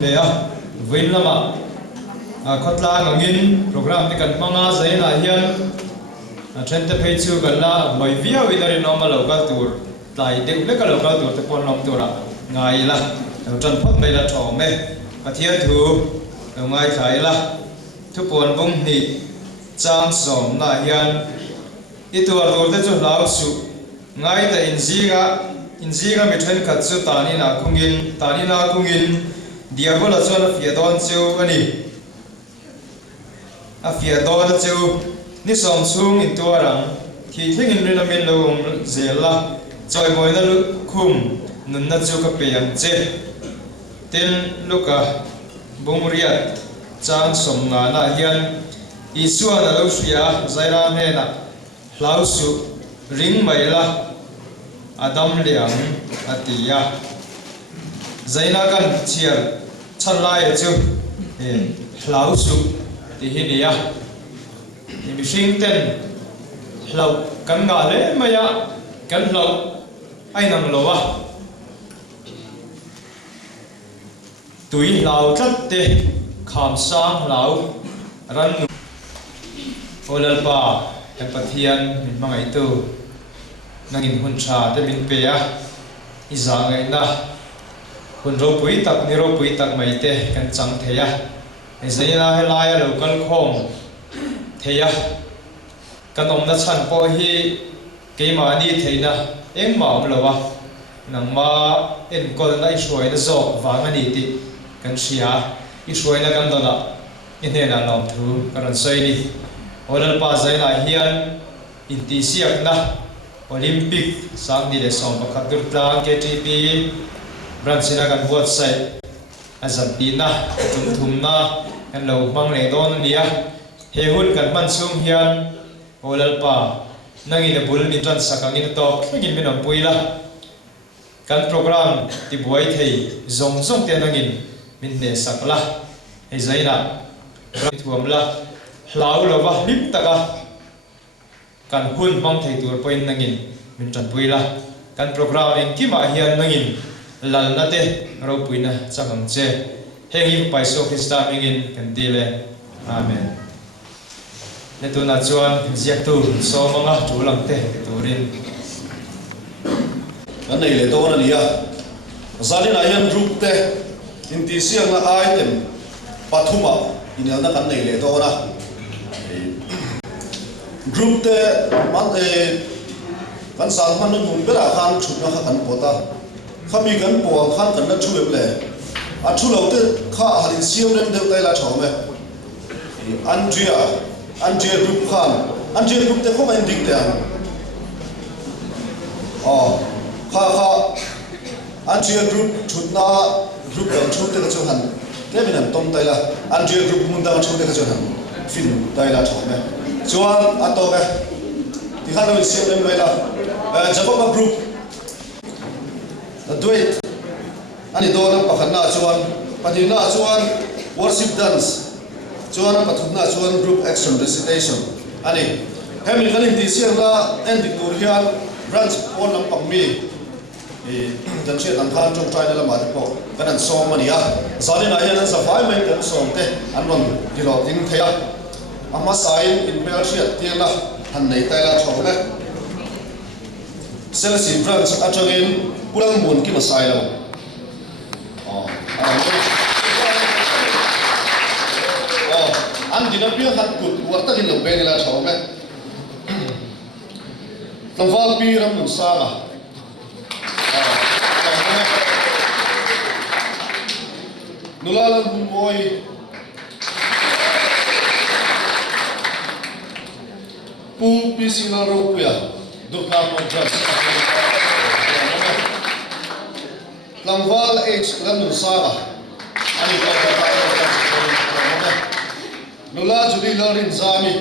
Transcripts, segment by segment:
Leya Vin lama khotla ngin program ti kan manga zaina hian thente phei chu kan la mai via winari normal local tour tlai de le ka local tour te pon nom tura ngai la tran phot mai la tho me pathian thu ngai khai la thu pon bung ni chang som na hian I tur tur te chu lau su ngai ta inziga mi thlen khat chu tani na khungin diabola chuan a fia don chu ani a fia don chu ni som chung in tuarang thi thlengin rina min lo zela choi moi na khum nun na chu ka peyang che tin luka bungriat chang som nga na hian isua na lo sia zaira me na lau su ring mai la adam liang atia zaina kan chial chalai chu lau su ti hinia ni mishing ten lau kan nga le maya kan lau ai nang lowa tui lau tlat te kham sang lau ran olal pa empathian min mangai tu nangin hun tha te min pe a iza ngai na hun ro pui tak ni ro pui tak mai te kan chang theya zaina helaya local khom theya kanom na chan po hi keima ni theina eng ma lowa nang ma en kol na isoi na zo wangani ti kan sia isoi na kan dona ine na nom thu karan soi ni olal pa zaina hian inti siak na olympic sang ni le som pakhat dur tlang KTP Bransina kan buat sai azantina thum na kan lo mang le don nia he hun kan man sum hian olal pa nangi na bul ni tran sakangin to ngin min am puila kan program ti buai thei zong zong te nangin min ne sakla he zaina thuam la hlau lova lim taka kan hun mang thei tur point nangin min tran puila kan program en kima hian nangin lal na te ro puina chakang che hengi paiso Krista mingin kan dile amen le tu na chuan ziak tu so manga thulang te turin kan nei le to na nia zalin ayan group te inti siang na item pathuma inel na kan nei le to na group te man kan salman nun bera khan chutna khan pota khami kan po khan kan na chu le a chu lo te kha halin siam ren de tai la chome Andrea group khan Andrea group te khoma indik te kha Andrea group chutna group kan chu te chu han te minam tom tai la Andrea group mun da chu te chu han fin tai la chome chuan ato ke ti khan lo siam ren mai la Jacob group duit ani dona pakhanna chuan patina chuan worship dance chuan pathumna chuan group action recitation ani hemi kanin ti siang la ending tur hian branch on lam pangmi dan che dan khan trong trai la ma po kanan som ania zalina hian sa fai mai kan som te anon dilo tin theya ama sain in bel thiat tiala han nei tai la chome selasi branch atangin purang mun ki masai lo an dinapia hat kut warta din lo ben la chome tawal pi ram nun sala nulalan boy pu pi sinal rupiah dukna modras Langwal H Ranun Sara ani nula juli lorin zami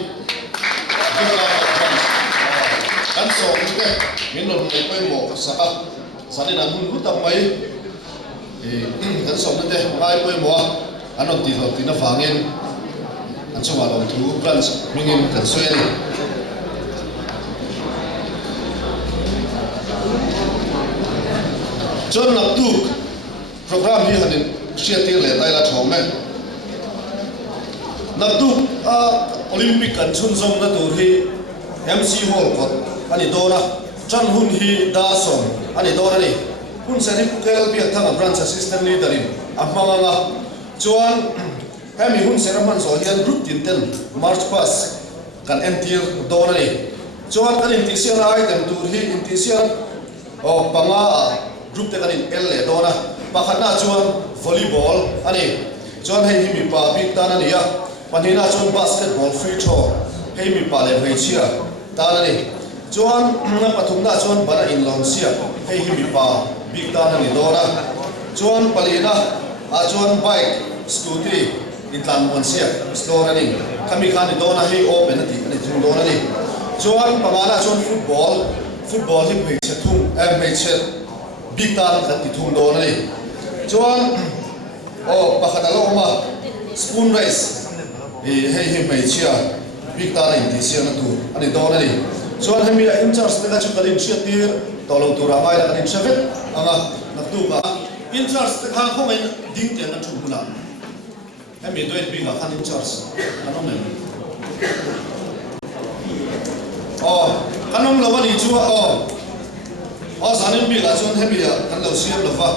kan so ke minun mo ko mo sa sani na mun hutam mai kan so na de mai ko mo anon ti ho ti na fangin an so malong thu branch mingin kan so yani John Naktuk program hi hanin shia tir le tai la thome nak tu Olympic kan chun zong na tur hi MC Hall kot ani dona chan hun hi da som ani dona ni hun se ni pukel bi thang branch assistant leader in amanga chuan hemi hun se raman so hian group tin ten march pass kan entir dona ni chuan kan intisian item tur hi intisian panga group te kan in l le dona pakhatna chuan volleyball ani chuan hei hi mi pa bi tan ani ya panina chuan basketball free throw hei mi pa le hei chia tan ani chuan na pathumna chuan bana in lon sia hei hi mi pa bi tan ani dona chuan palina chuan bike scooty in tlan mon sia store ani kami khani dona hei open ati ani thung dona ni chuan pamana chuan football hi hei che thung hei che big tan kan ti thung dona ni chuan pakhatalo ma spoon race hei mai chia big tan in ti sia na tu ani dona ni chuan hemi a in charge te ka chu kalin chia tir tolo tura mai la kan chevet anga na tu ka in charge te kha khong in ding te na chu bula hemi doit bi ka khan in charge anom ne kanom lo ni chu sanin bi la chuan hemi a kan lo siam lo fa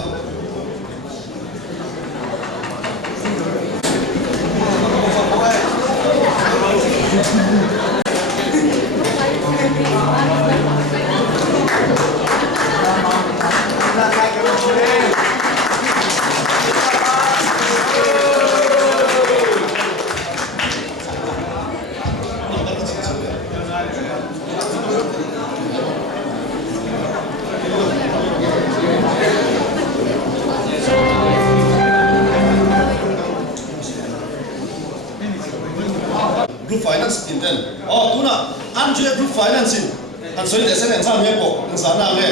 group finance in ten tuna Andrea group finance in an soi de sen exam he po ang sana nge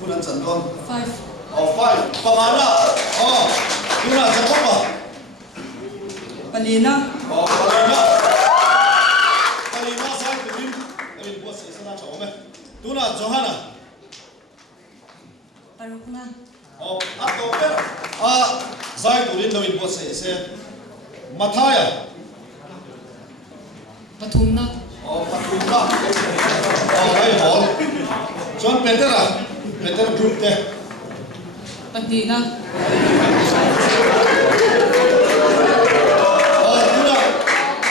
kunan chan don 5 pamana tuna jakoba Palina sai tuin amin boss sana chome tuna Johanna Parukna ato per sai tuin no in boss se Mathaya Pathumna Pathumna hai hol John Peter group te Patina tuna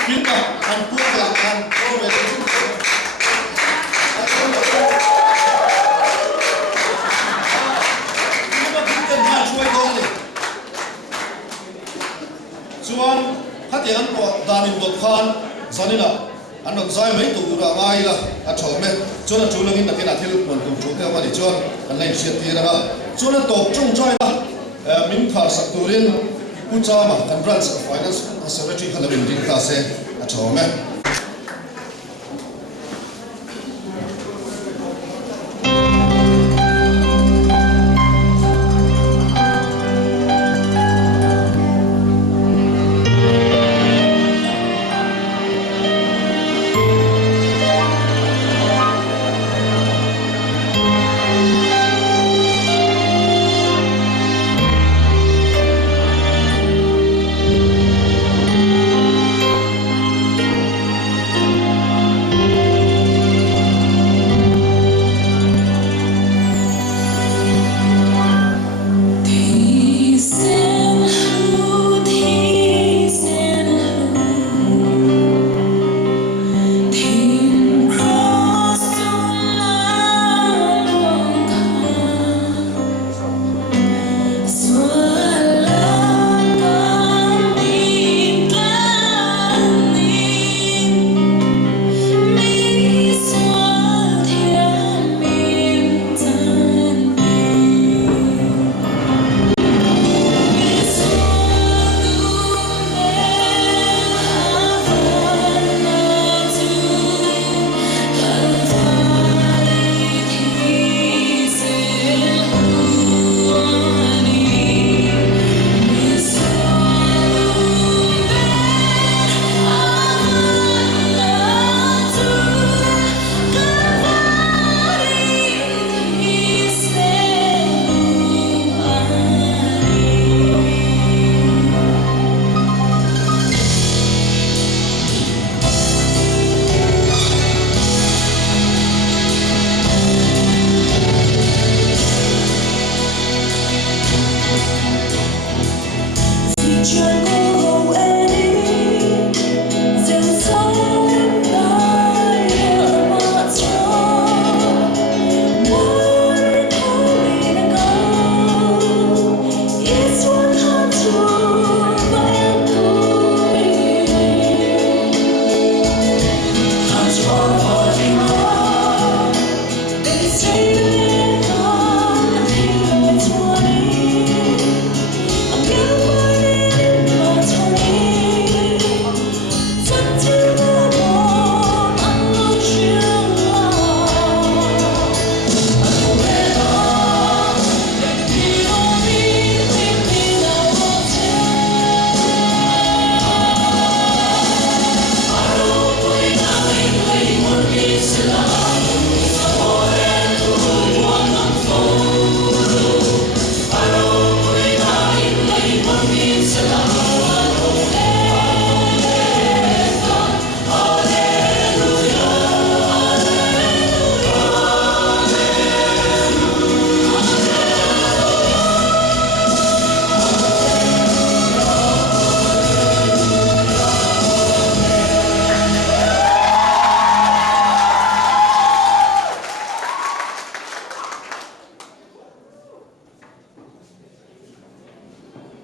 pinta an puka an over chuan hatian ko danin dot khan zanina anon zai mai tu ra ngai la a thome chuan a chulangin na kena thil pon tu chu te mani chuan an nei siat ti ra chuan a top chung chai la min khar sak turin kuchama kan branch of finance secretary khalawin ding ka se a thome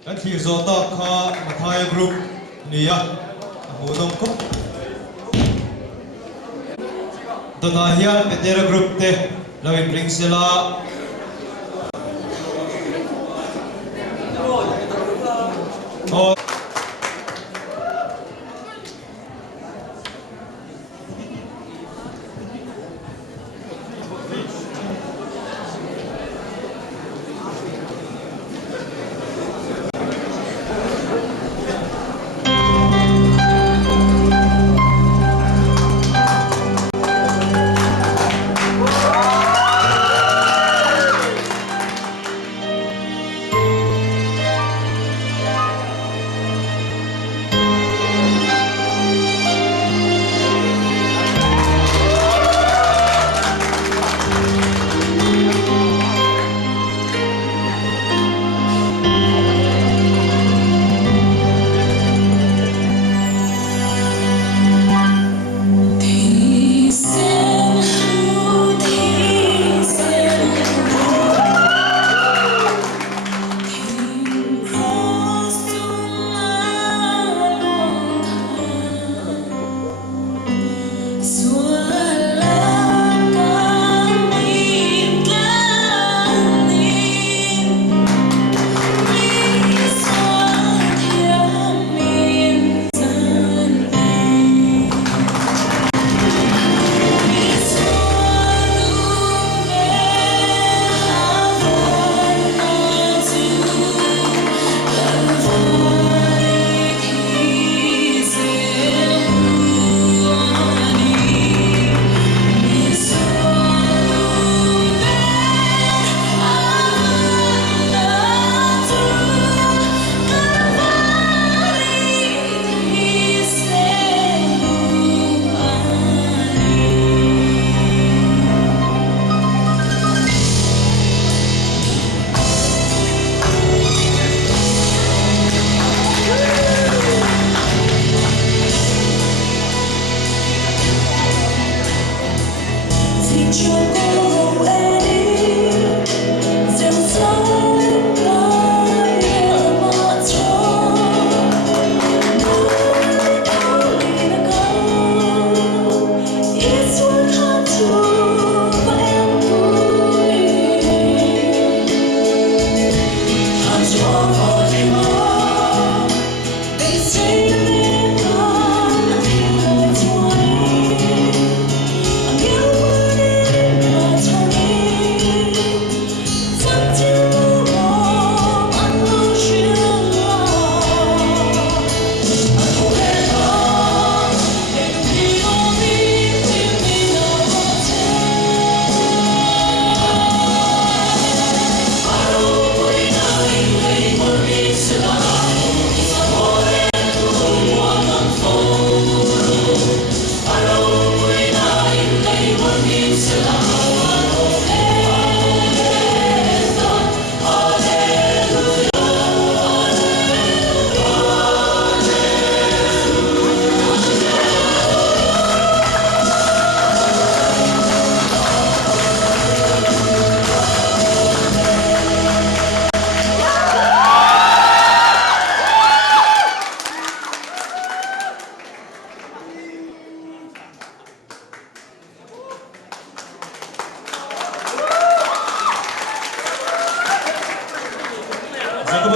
Kan thi zota kha mathai group nia hodom ko dona hian petera group te lawin ring sela o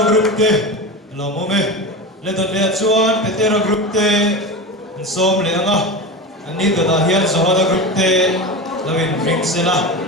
group te lo mo me le don le chuan petera group te som le anga ani to da hian zo da group te lawin ring sela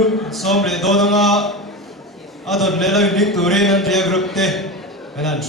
group som le do nga adon le la dik turin an ria group te anan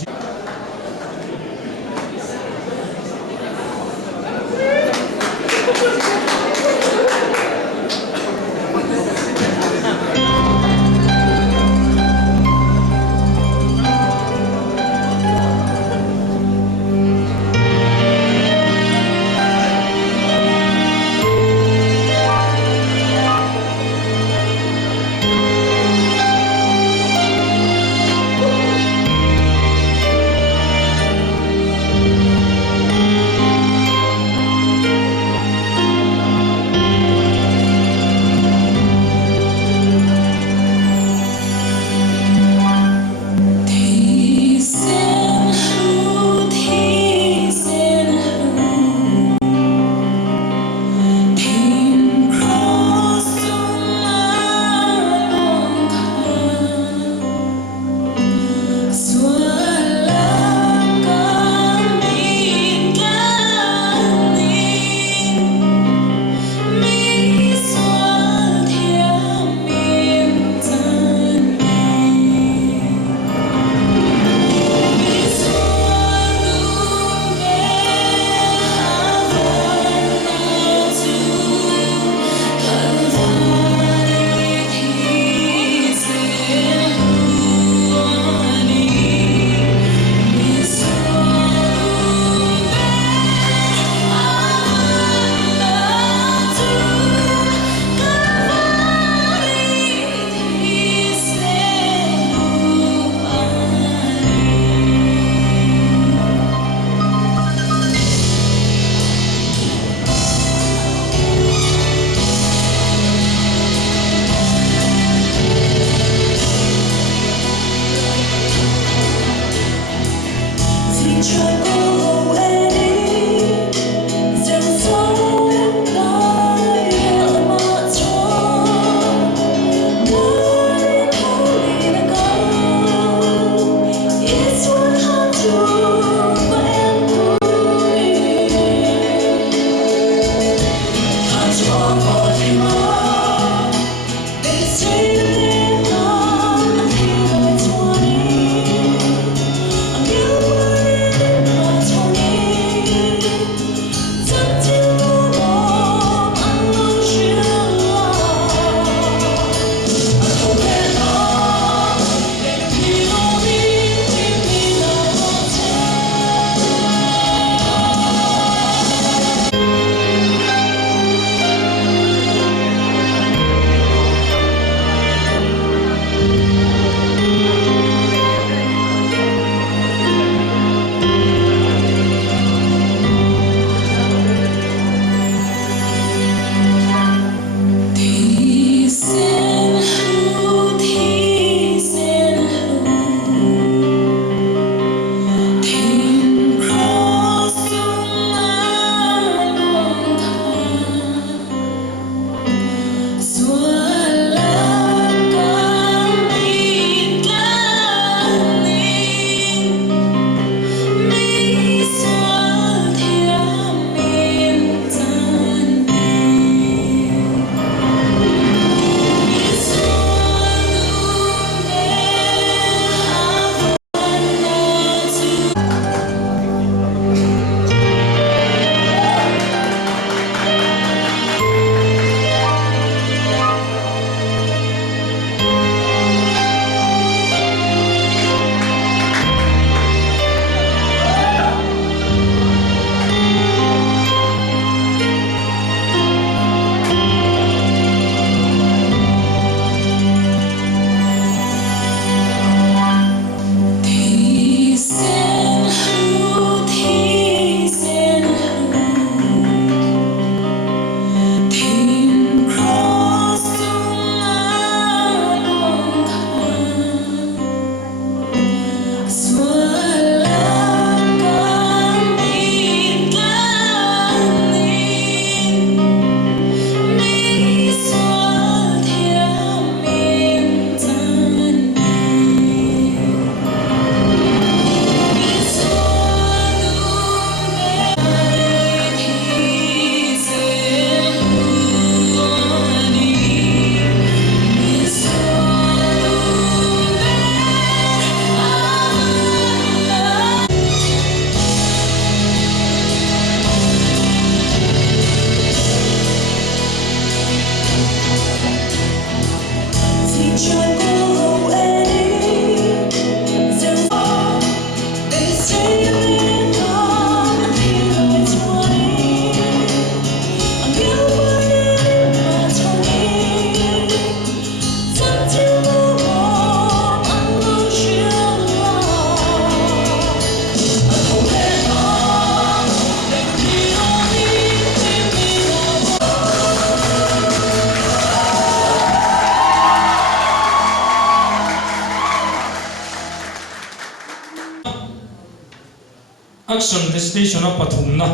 action destination of pathumna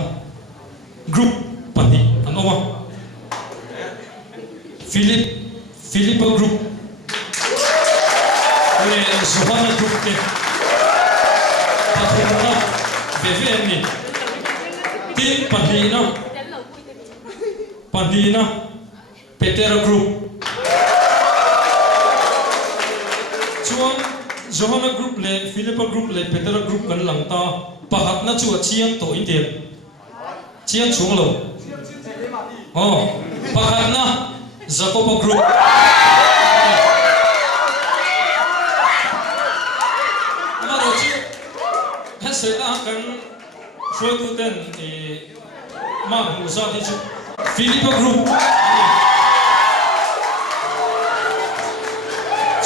group pani anoma Philippa group le Zohana group ke pathumna veveni ti Pandina Petera group chuan Zohana group le Philippa group le Petera group kan langta pahat na chu chiang to indian chiang chung lo pahat na Jacoba group amaro chu kan sela kan shoi tu den ma musa ti chu Philippa group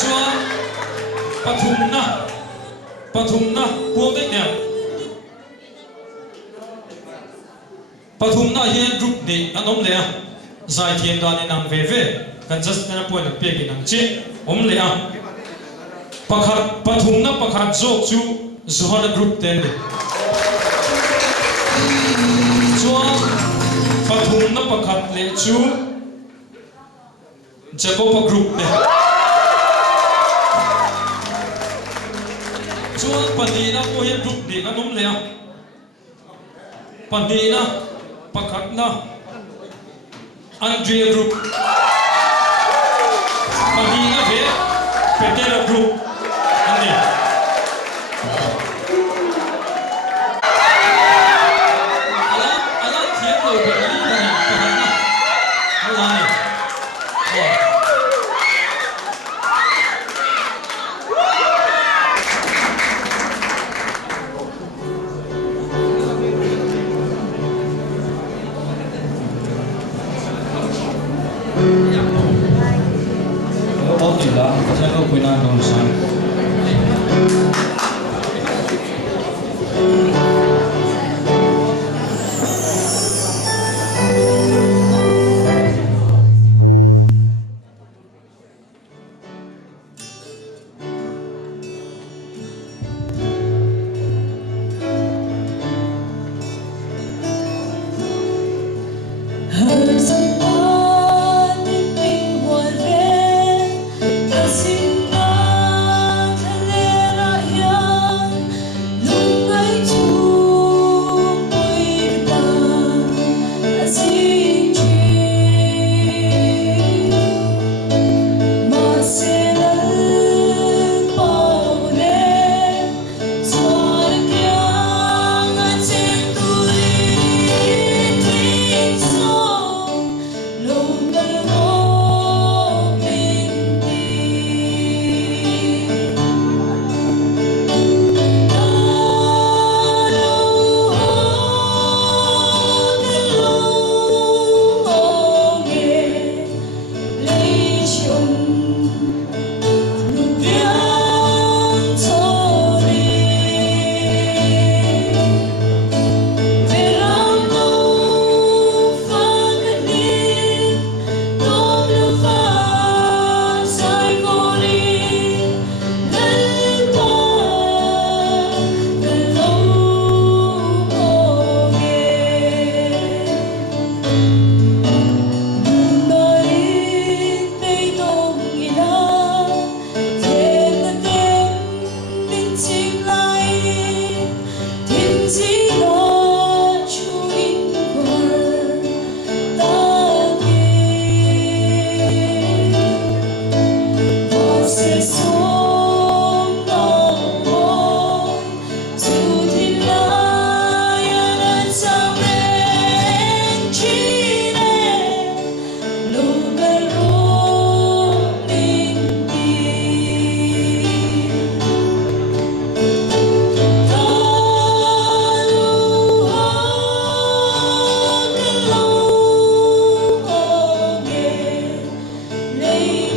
chuan pathumna puang dei ne pathumna hian group ni anom le a zai thiam dan in ang ve kan just na point na pek in ang che om le a pathumna pakhat jok chu Zohana group ten chuan pathumna pakhat le chu Jacoba group ne chuan Pandina po hian group ni anom le a Pandina pakhat na Andrea group Pandina ve Petera group ani ala thiam lo be ni pakhat na ala ni Saya kau punya nulisan.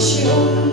nation.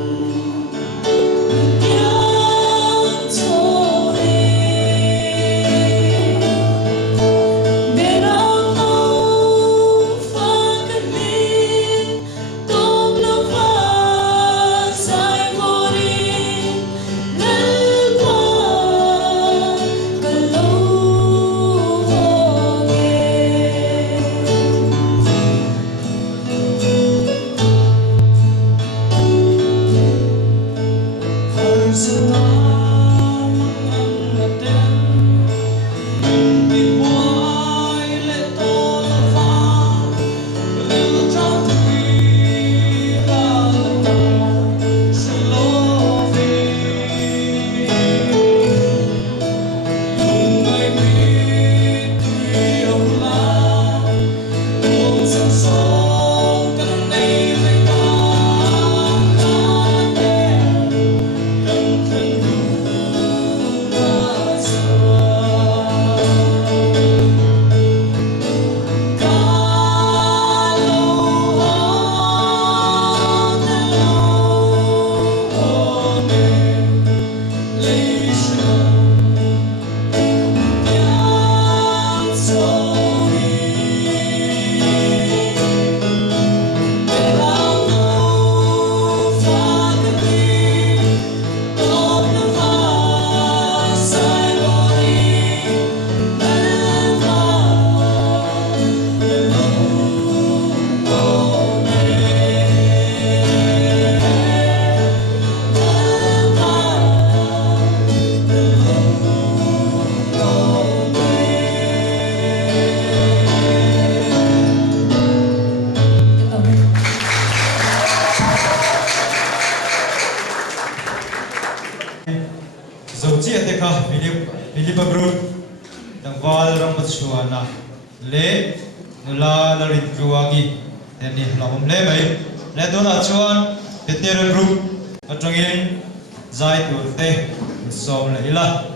Zochi ateka Philip Group dangwal rang patsuana le nula larin ruagi teni hlawom le mai le dona chuan Peter Group atangin zai turte som le ila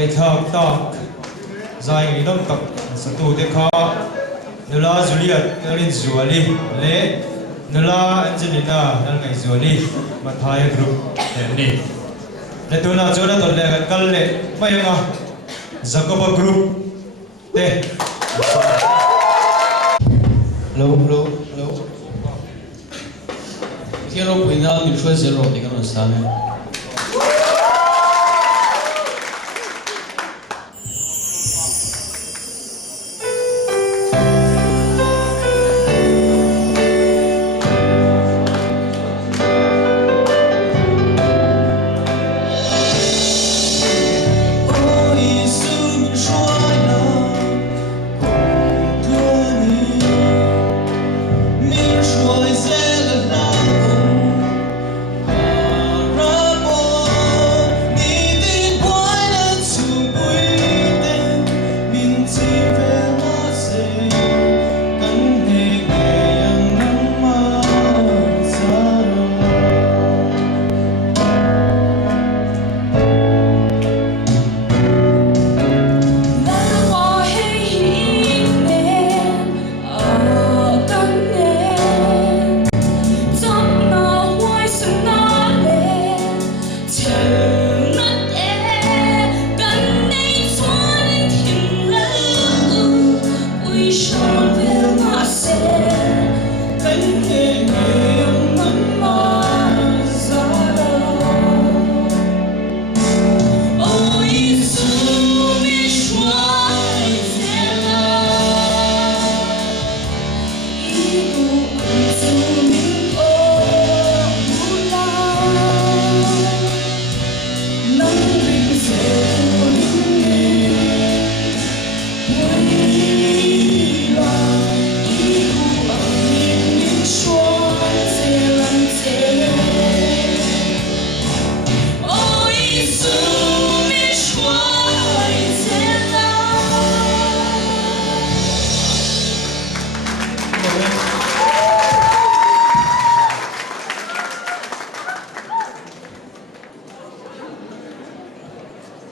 lấy thao ta dài ngày đông tập sát tu để khá nula Juliet nalin Zuali le nula Angelina nal ngày Zuali mà thay group ni le tu na chora to le kal le mai nga Jacob group te lâu khi nó quỳ nhau mình chơi zero thì cái nó sao này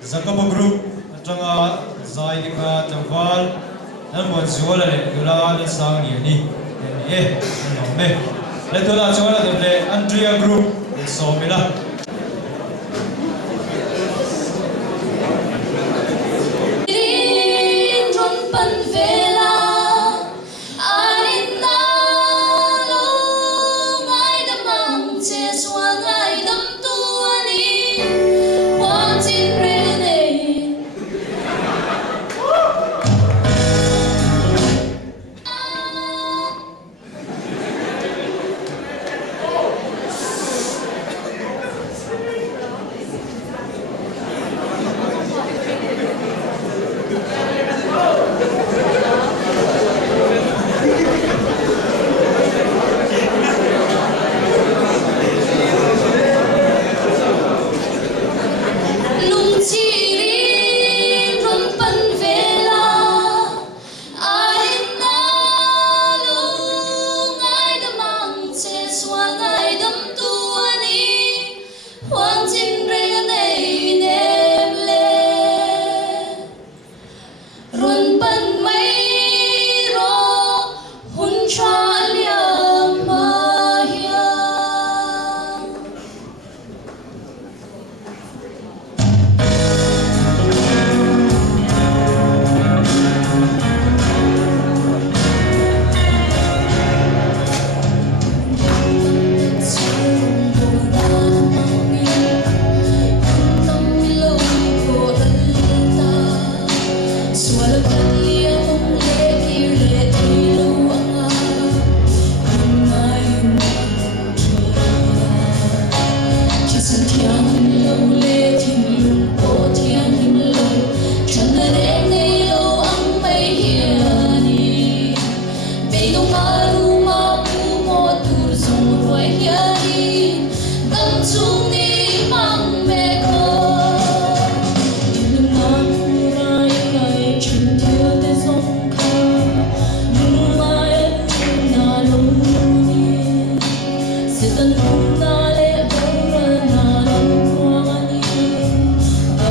Jacob group atanga zai dikha changwal nan mon zuala le dula le sang ni no me le dula chola de Andrea group so mila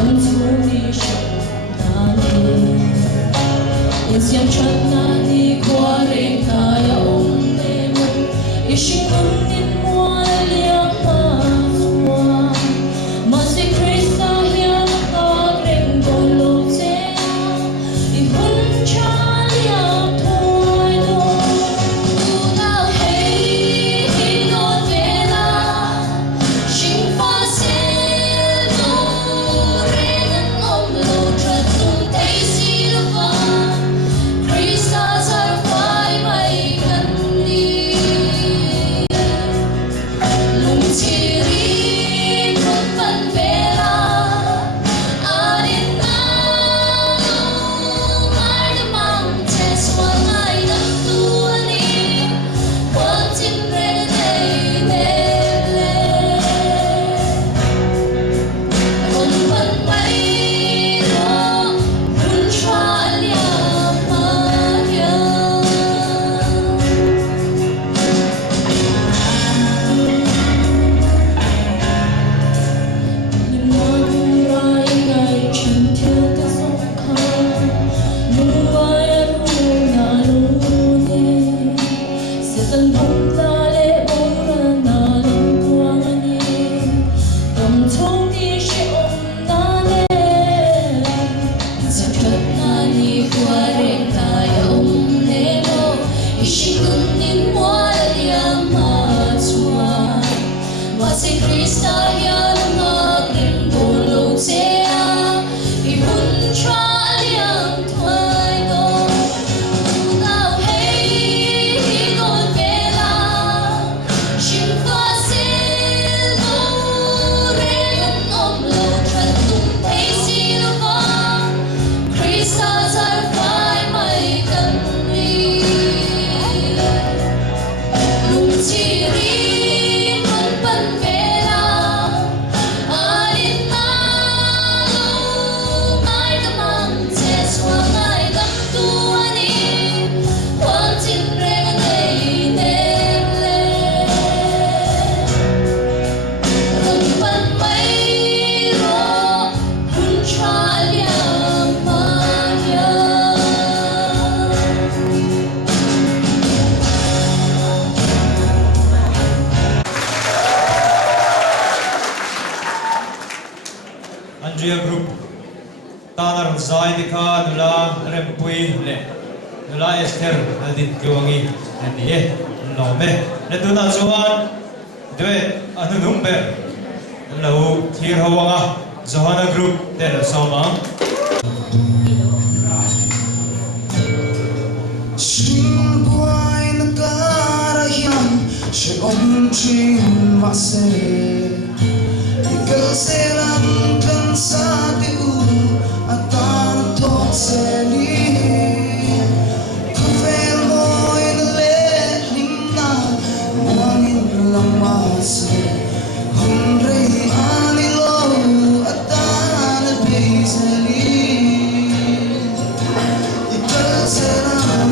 Hãy subscribe Andrea Group Tanar Zaidika Nula Rempui Le Nula Esther Aldin Kiwangi Nanie Nome Netuna Johan Dwe Anu Number Lau Thir Hawanga Johanna Group Del Sama Chim quay na karayam She om chim vase Ikal selam kan sa tiu Atan tok seli Kufer moy na lelim na Mangin lang mase Humrei anilo Atan at bezeli Ikal selam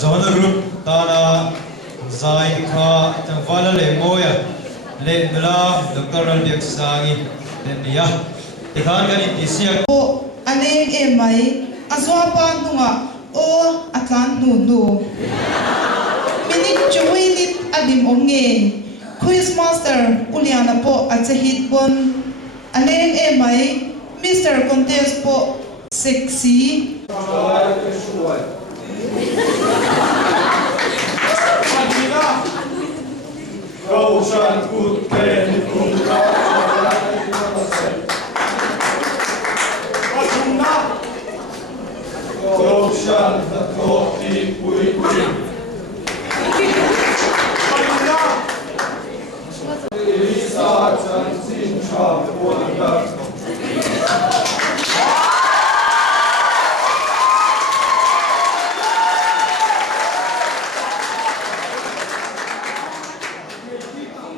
Johanna Group Tana Zaika Tangvala Le Moya Le Nula Dr. Albiak Sangi Denia Ikan Gani Isya O aneng emai azwa pan tunga o atlan nu minute chuinit adim omnge quiz master uliana po achahit bon Aneng emai Mr. Contest po sexy.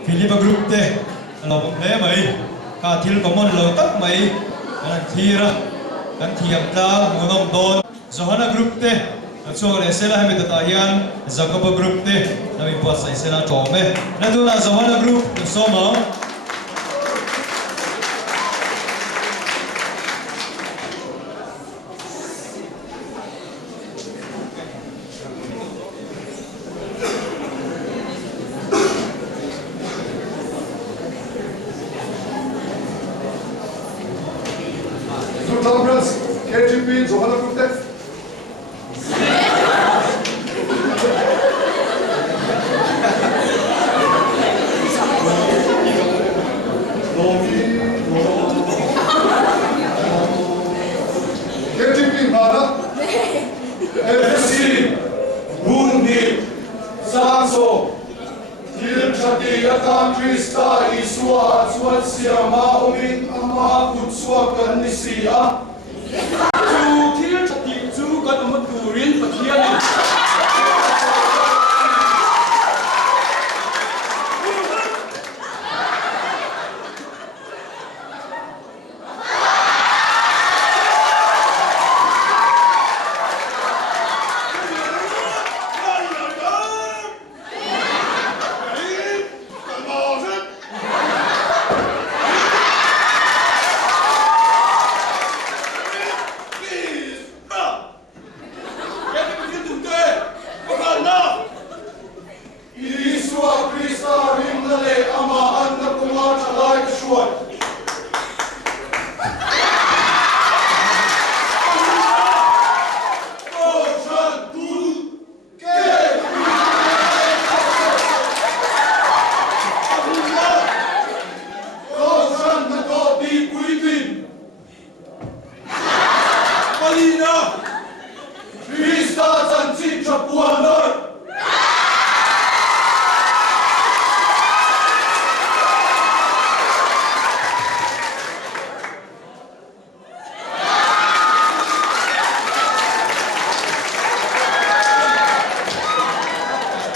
Philippa Group te lo le mai ka thil common lo tak mai kan thira kan thiam ta munom don Johanna Group te chuang le sela hemi ta hian Jacob Group te nami pa sai sela tome na tu na Johanna Group so ma KGP Johanna Group te KGP Mara FSC Bundi Sanso Til Chati Akan Krista Iswa Suat Siama Omin Ama Kutswa Kanisia Chu Til Chati Chu Kan Maturin Pathian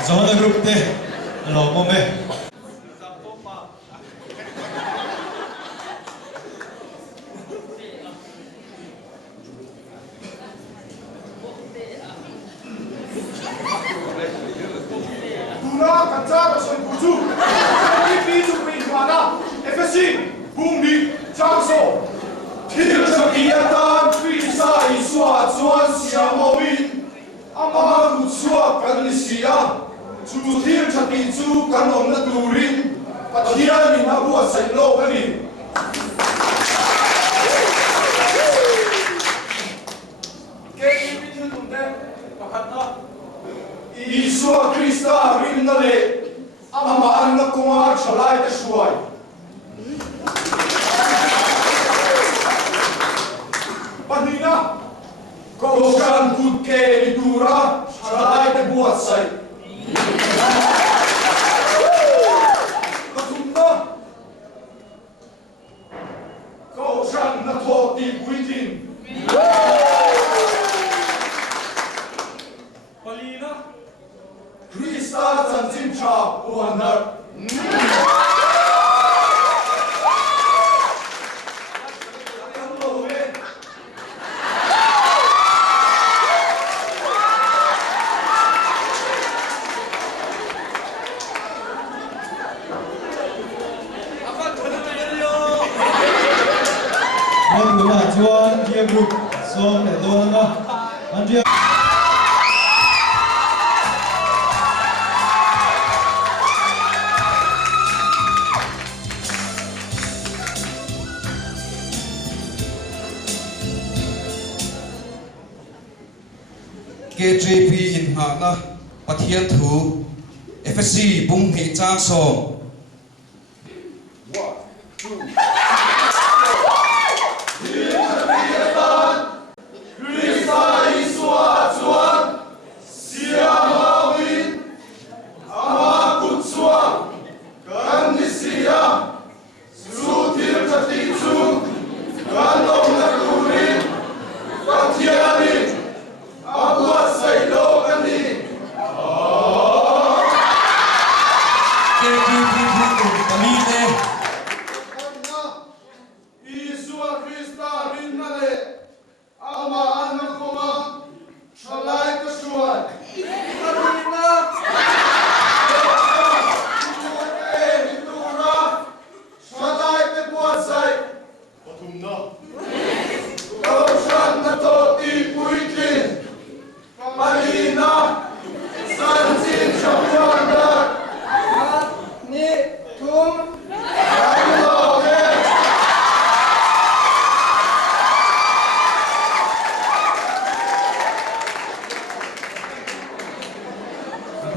Johanna Group te lo mo me Tuna Kata Soy Kutu KGP Chu Mana FSC Bundi Sanso Til Chati Akan Krista Iswa Suat Siama Omin Ama Kutswa Kanisia Chu Til Chati Chu Kanom Na Turin Pathian Min Abua Sailo Kanin KGP Chu Tunde Pakata Iswa Krista Rinale Ama Anna Kumar Chalai Teshuai Panina Kokan Kutke Idura Chalai Te Buat Sai Katumna Kokan Nathoti Buitin Palina Krista Zanzincha Uanar Chuan Dia Group som le do na Andrea KJP in ha na pathian thu FSC bung hi chang som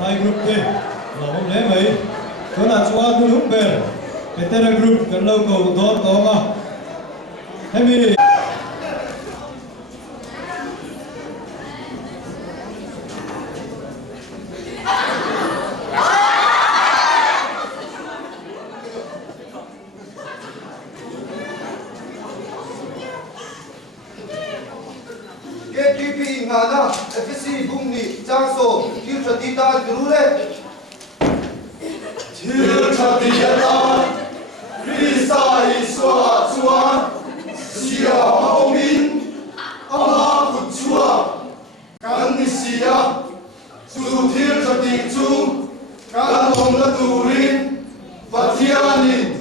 Hai group ke là hôm lễ mấy tôi là chúa tôi lúc về cái tên là group cần lâu cầu đó có mà Happy KPP ngana FSC bungni changso tirchatita gurule tirchatita Krista iswa chuan sia homin ama kuchua kan sia chu tirchati chu kan hongla turin pathiani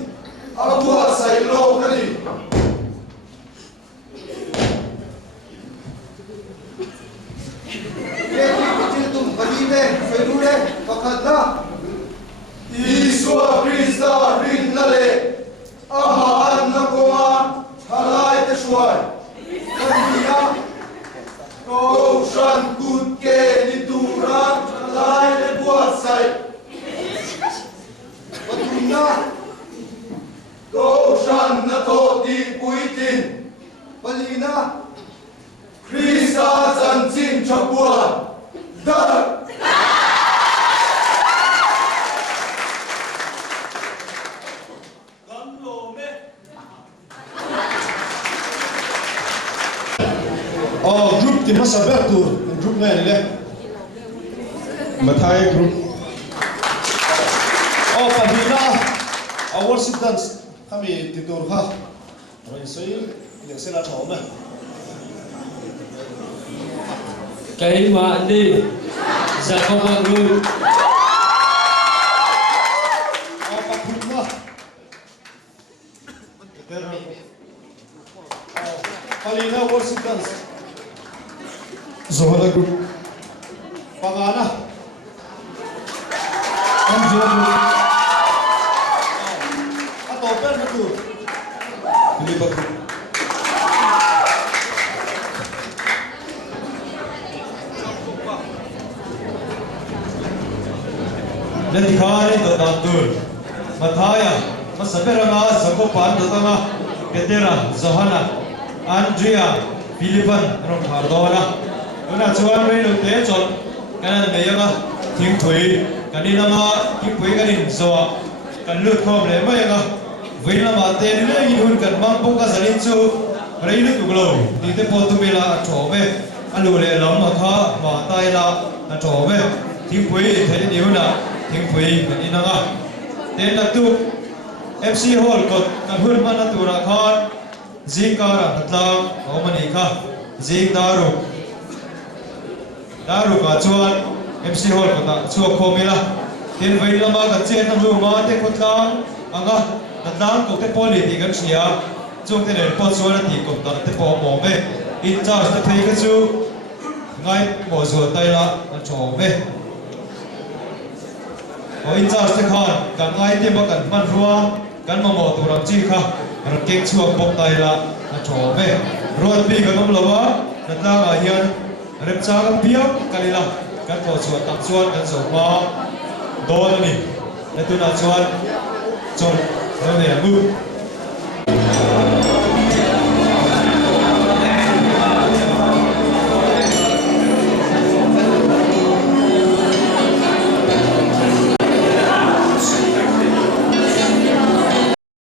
abua sailo kani Iswa Krista Rinale Aha Nakoma Halai Teshwai Kandia Koshan Kutke Litura Halai Lebuasai Patuna Koshan Natoti Puitin Palina Krista Zanzin Chapua Dar group di masa bertu group na nile Mathai group Padina worship dance kami tidur ha rồi sai để sẽ là chó mà cái mà anh đi dạ không bao người Padina Palina worship dance Zohana group Pangana Anjuna group Atau pen itu Philippa group Nantikhari Dodatur Mathaya Masaperanga Sakopan Dotama Petera Zohana Andrea Philippan Rong Hardona Una chuan rei lu te chon kanan meyanga thing thui kanina ma thing thui kanin zo kan lut khom le mayanga veina ma te ni le hun kan mang pong ka salin chu rei lu tu glo ti te po tu mela chobe alu le lam ma kha ma tai la na chobe thing thui the ni huna thing thui kanina nga ten na tu FC hall ko kan hun ma na tu ra khan zikara hatlang omani kha zik daru ka chuan MC hall ko ta chu khomila tin vai lama ka chen na lu ma te khotlang anga natlang ko te poli ti kan sia chu te ne po chuan ti ko ta te po mo me in charge te phei ka chu ngai mo zo tai la na cho me o in charge te khan kan ngai te ma kan man ruwa kan ma mo tu ram chi kha ran kek chuak pok tai la na cho me ruat pi ka nom lawa natlang a hian rem cha lam piang kalila kan po chuan tam chuan kan so ma don ani le tu na chuan chon ro ne mu